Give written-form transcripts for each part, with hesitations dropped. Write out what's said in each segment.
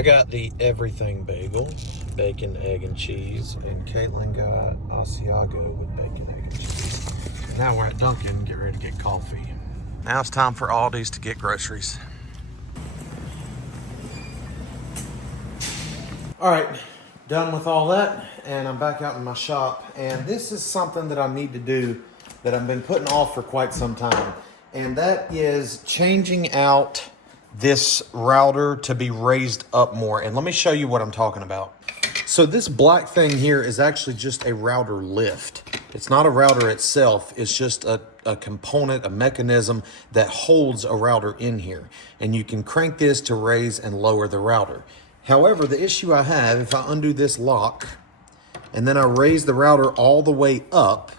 I got the everything bagel, bacon, egg, and cheese, and Caitlin got Asiago with bacon, egg, and cheese. Now we're at Dunkin', get ready to get coffee. Now it's time for Aldi's to get groceries. All right, done with all that, and I'm back out in my shop, and this is something that I need to do that I've been putting off for quite some time, and that is changing out this router to be raised up more. And let me show you what I'm talking about. So this black thing here is actually just a router lift. It's not a router itself. It's just a component, a mechanism that holds a router in here. And you can crank this to raise and lower the router. However, the issue I have, if I undo this lock and then I raise the router all the way up,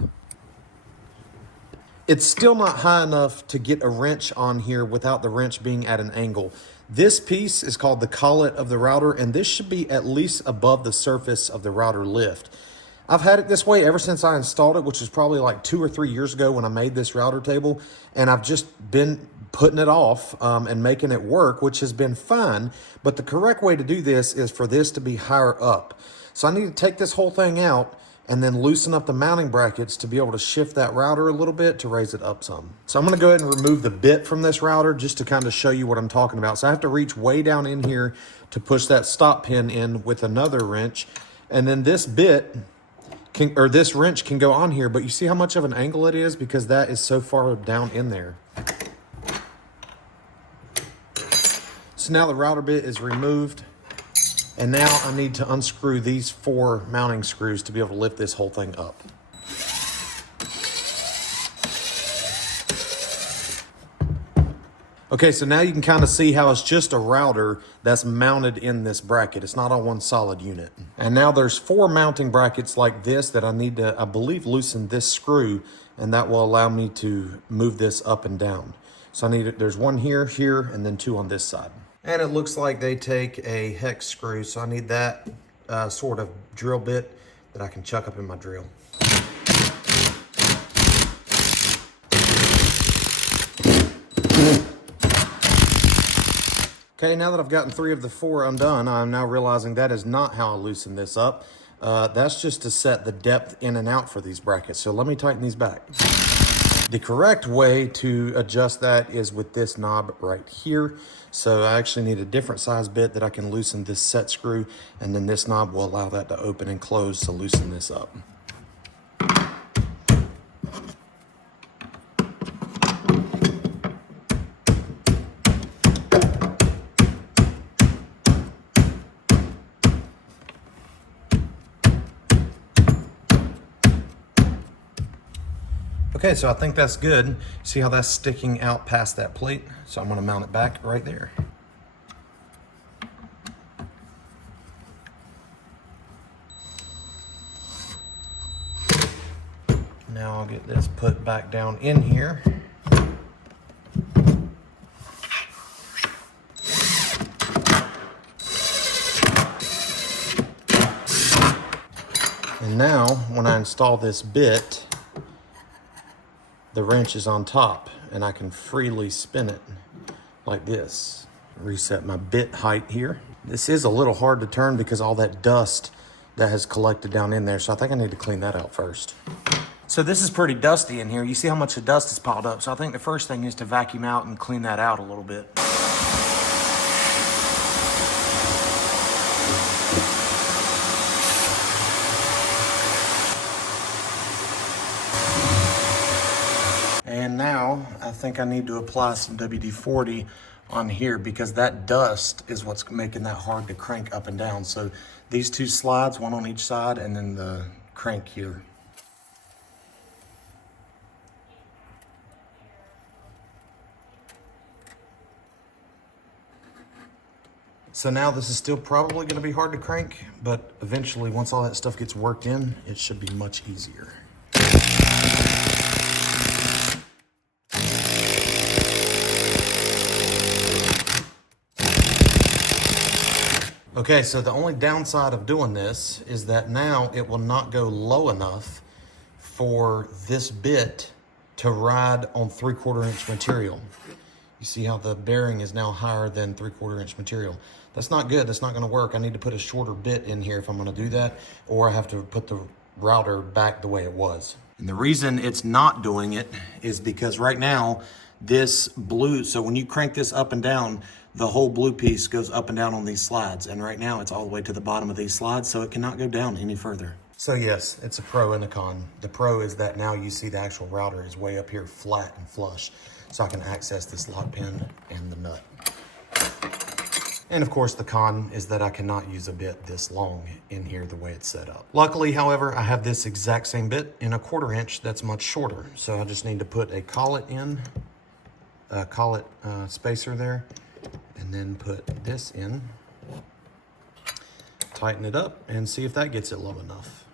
it's still not high enough to get a wrench on here without the wrench being at an angle. This piece is called the collet of the router, and this should be at least above the surface of the router lift. I've had it this way ever since I installed it, which was probably like 2 or 3 years ago when I made this router table, and I've just been putting it off and making it work, which has been fine. But the correct way to do this is for this to be higher up. So I need to take this whole thing out and then loosen up the mounting brackets to be able to shift that router a little bit to raise it up some. So I'm gonna go ahead and remove the bit from this router just to kind of show you what I'm talking about. So I have to reach way down in here to push that stop pin in with another wrench. And then this bit this wrench can go on here, but you see how much of an angle it is because that is so far down in there. So now the router bit is removed. And now I need to unscrew these 4 mounting screws to be able to lift this whole thing up. Okay, so now you can kind of see how it's just a router that's mounted in this bracket. It's not on one solid unit. And now there's 4 mounting brackets like this that I need to, I believe, loosen this screw, and that will allow me to move this up and down. So there's 1 here, here, and then 2 on this side. And it looks like they take a hex screw, so I need that sort of drill bit that I can chuck up in my drill. Okay, now that I've gotten 3 of the 4 undone, I'm now realizing that is not how I loosen this up. That's just to set the depth in and out for these brackets. So let me tighten these back. The correct way to adjust that is with this knob right here. So I actually need a different size bit that I can loosen this set screw, and then this knob will allow that to open and close to loosen this up. Okay, so I think that's good. See how that's sticking out past that plate? So I'm gonna mount it back right there. Now I'll get this put back down in here. And now, when I install this bit, the wrench is on top and I can freely spin it like this. Reset my bit height here. This is a little hard to turn because all that dust that has collected down in there. So I think I need to clean that out first. So this is pretty dusty in here. You see how much the dust is piled up. So I think the first thing is to vacuum out and clean that out a little bit. And now I think I need to apply some WD-40 on here because that dust is what's making that hard to crank up and down. So these 2 slides, 1 on each side, and then the crank here. So now this is still probably going to be hard to crank, but eventually once all that stuff gets worked in, it should be much easier. Okay, so the only downside of doing this is that now it will not go low enough for this bit to ride on 3/4 inch material. You see how the bearing is now higher than 3/4 inch material. That's not good. That's not going to work. I need to put a shorter bit in here if I'm going to do that, or I have to put the router back the way it was. And the reason it's not doing it is because right now this blue, so when you crank this up and down, the whole blue piece goes up and down on these slides. And right now it's all the way to the bottom of these slides, so it cannot go down any further. So yes, it's a pro and a con. The pro is that now you see the actual router is way up here flat and flush, so I can access this lock pin and the nut. And of course the con is that I cannot use a bit this long in here the way it's set up. Luckily, however, I have this exact same bit in a 1/4 inch that's much shorter. So I just need to put a collet in, a collet spacer there, and then put this in, tighten it up, and see if that gets it low enough.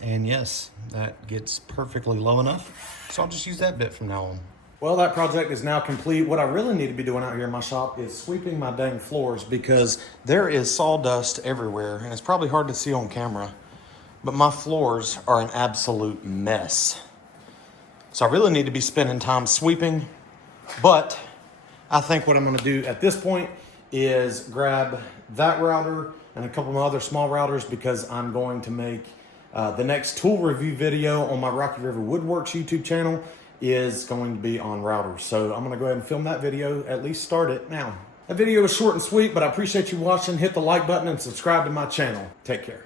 And yes, that gets perfectly low enough. So I'll just use that bit from now on. Well, that project is now complete. What I really need to be doing out here in my shop is sweeping my dang floors, because there is sawdust everywhere, and it's probably hard to see on camera, but my floors are an absolute mess. So I really need to be spending time sweeping, but I think what I'm gonna do at this point is grab that router and a couple of my other small routers, because I'm going to make the next tool review video on my Rocky River Woodworks YouTube channel is going to be on routers. So I'm gonna go ahead and film that video, at least start it now. That video is short and sweet, but I appreciate you watching. Hit the like button and subscribe to my channel. Take care.